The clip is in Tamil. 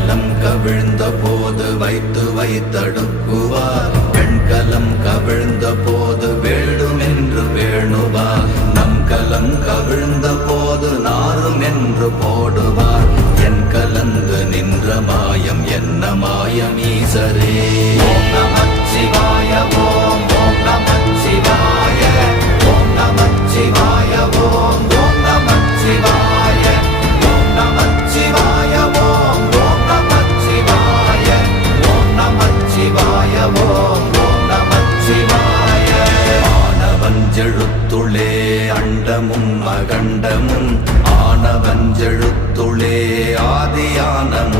வெண்கலம் கவிழ்ந்த போது வைத்து வைத்தடுக்குவார். வெண்கலம் கவிழ்ந்த போது வேண்டுமென்று வேணுவார். நம் கலம் கவிழ்ந்த போது நாரும் என்று போடுவார். என் கலந்து நின்ற மாயம் என்ன மாயம் ஈசரே. ஓம் நமச்சிவாய ஓம் ஓம் நமச்சிவாய ஓம் நமச்சிவாய ஓம் ஓம் நமச்சிவாய ஓம் நமச்சிவாய ஓம் ஓம் நமச்சிவாய ஓம் நமச்சிவாய ஓம் ஓம் நமச்சிவாய. ஆனவஞ்செழுத்துளே அண்டமும் அகண்டமும் ஆனவஞ்செழுத்துளே ஆதியானமும்